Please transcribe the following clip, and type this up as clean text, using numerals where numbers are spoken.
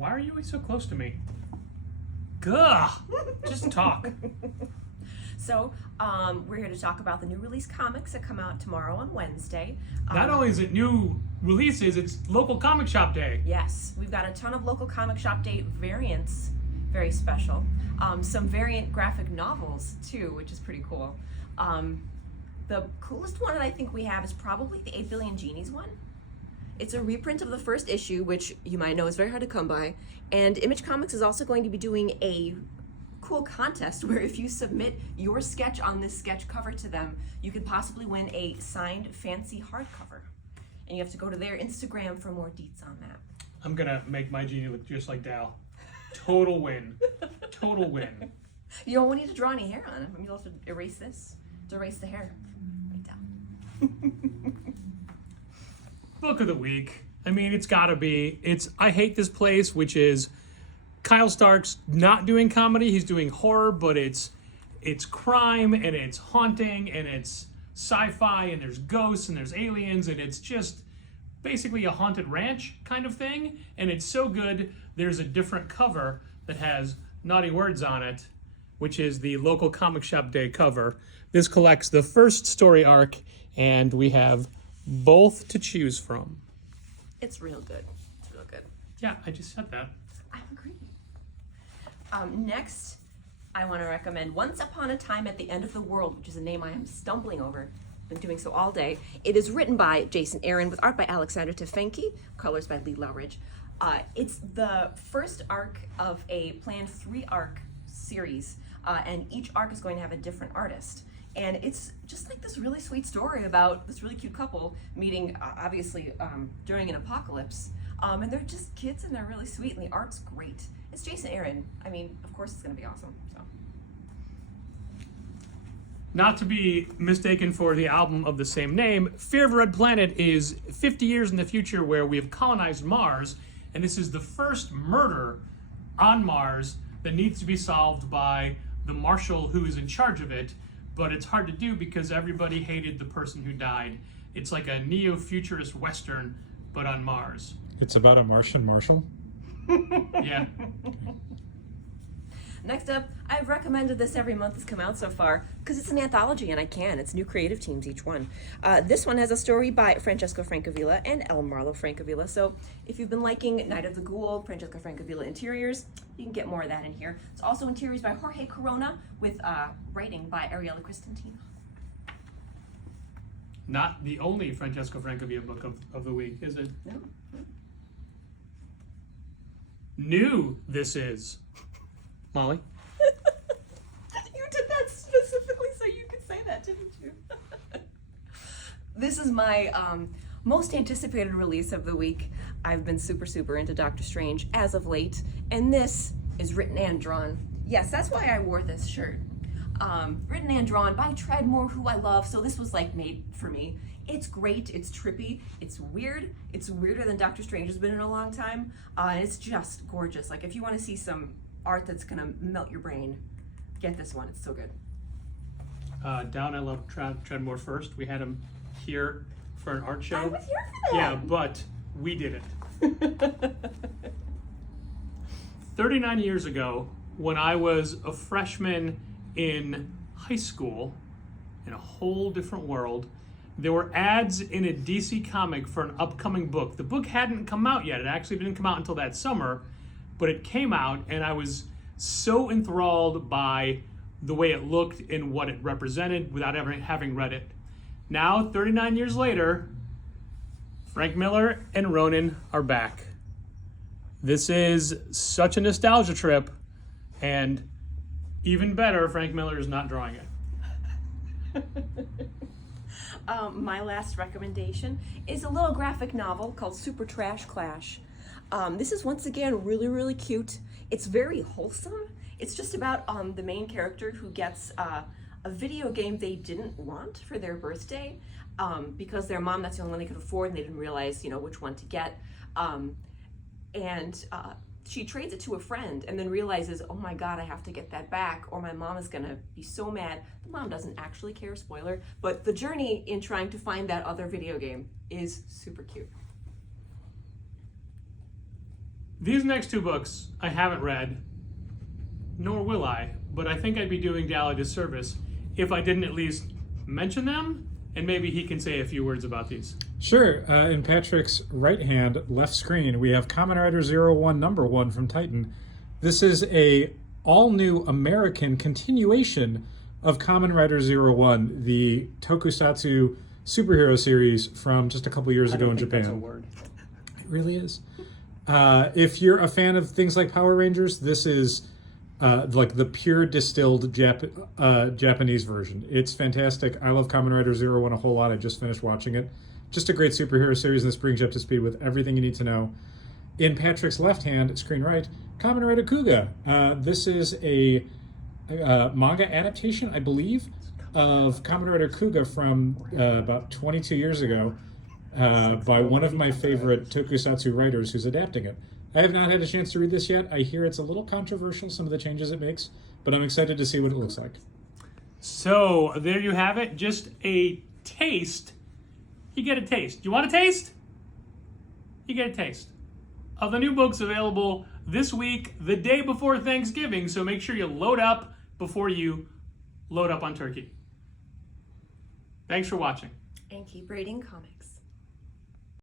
Why are you always so close to me? Gah! Just talk. So, we're here to talk about the new release comics that come out tomorrow on Wednesday. Not only is it new releases, it's local comic shop day. Yes, we've got a ton of local comic shop day variants, very special. Some variant graphic novels too, which is pretty cool. The coolest one that I think we have is probably the 8 Billion Genies one. It's a reprint of the first issue, which you might know is very hard to come by. And Image Comics is also going to be doing a cool contest where if you submit your sketch on this sketch cover to them, you could possibly win a signed fancy hardcover. And you have to go to their Instagram for more deets on that. I'm gonna make my genie look just like Dal. Total win. Total win. You don't need to draw any hair on him. You'll have to erase this to erase the hair. Right down. Book of the week. I mean, it's gotta be. It's I Hate This Place, which is Kyle Stark's not doing comedy. He's doing horror, but it's crime and it's haunting and it's sci-fi and there's ghosts and there's aliens and it's just basically a haunted ranch kind of thing. And it's so good. There's a different cover that has naughty words on it, which is the local comic shop day cover. This collects the first story arc, and we have both to choose from. It's real good. It's real good. Yeah, I just said that. I agree. Next, I want to recommend Once Upon a Time at the End of the World, which is a name I am stumbling over. Been doing so all day. It is written by Jason Aaron with art by Alexander Tefenki, colors by Lee Lowridge. It's the first arc of a planned 3-arc series, and each arc is going to have a different artist. And it's just like this really sweet story about this really cute couple meeting, obviously, during an apocalypse. And they're just kids and they're really sweet and the art's great. It's Jason Aaron. I mean, of course it's going to be awesome. So. Not to be mistaken for the album of the same name, Fear of a Red Planet is 50 years in the future where we have colonized Mars, and this is the first murder on Mars that needs to be solved by the marshal who is in charge of it, but it's hard to do because everybody hated the person who died. It's like a neo-futurist Western, but on Mars. It's about a Martian marshal? Yeah. Next up, I've recommended this every month that's come out so far because it's an anthology and I can. It's new creative teams, each one. This one has a story by Francesco Francavilla and El Marlo Francavilla. So if you've been liking Night of the Ghoul, Francesco Francavilla interiors, you can get more of that in here. It's also interiors by Jorge Corona with writing by Ariella Cristantino. Not the only Francesco Francavilla book of the week, is it? No. New this is. Molly? You did that specifically so you could say that, didn't you? This is my most anticipated release of the week. I've been super into Doctor Strange as of late, and this is written and drawn. Yes, that's why I wore this shirt. Written and drawn by Treadmore, who I love, so this was like made for me. It's great, it's trippy, it's weird, it's weirder than Doctor Strange has been in a long time, and it's just gorgeous. Like if you want to see some art that's gonna melt your brain, get this one, it's so good. Down, I love Treadmore first. We had him here for an art show. I was here for that. Yeah, but we did it. 39 years ago, when I was a freshman in high school, in a whole different world, there were ads in a DC comic for an upcoming book. The book hadn't come out yet. It actually didn't come out until that summer, but it came out, and I was so enthralled by the way it looked and what it represented without ever having read it. Now, 39 years later, Frank Miller and Ronin are back. This is such a nostalgia trip, and even better, Frank Miller is not drawing it. My last recommendation is a little graphic novel called Super Trash Clash. This is once again really cute. It's very wholesome. It's just about the main character who gets a video game they didn't want for their birthday because their mom, that's the only one they could afford, and they didn't realize, which one to get. She trades it to a friend and then realizes, oh my God, I have to get that back or my mom is gonna be so mad. The mom doesn't actually care, spoiler, but the journey in trying to find that other video game is super cute. These next two books I haven't read, nor will I, but I think I'd be doing Dal a disservice if I didn't at least mention them, and maybe he can say a few words about these. Sure. In Patrick's right hand, left screen, we have Kamen Rider Zero One #1 from Titan. This is a all-new American continuation of Kamen Rider Zero One, the tokusatsu superhero series from just a couple years ago in Japan. That's a word. It really is. If you're a fan of things like Power Rangers, this is like the pure distilled Japanese version. It's fantastic. I love Kamen Rider Zero One a whole lot. I just finished watching it. Just a great superhero series, and this brings you up to speed with everything you need to know. In Patrick's left hand, screen right, Kamen Rider Kuga. This is a manga adaptation, I believe, of Kamen Rider Kuga from about 22 years ago by one of my favorite tokusatsu writers who's adapting it. I have not had a chance to read this yet. I hear it's a little controversial, some of the changes it makes, but I'm excited to see what it looks like. So there you have it, just a taste. You get a taste. You want a taste? You get a taste of the new books available this week, the day before Thanksgiving, so make sure you load up before you load up on turkey. Thanks for watching. And keep reading comics.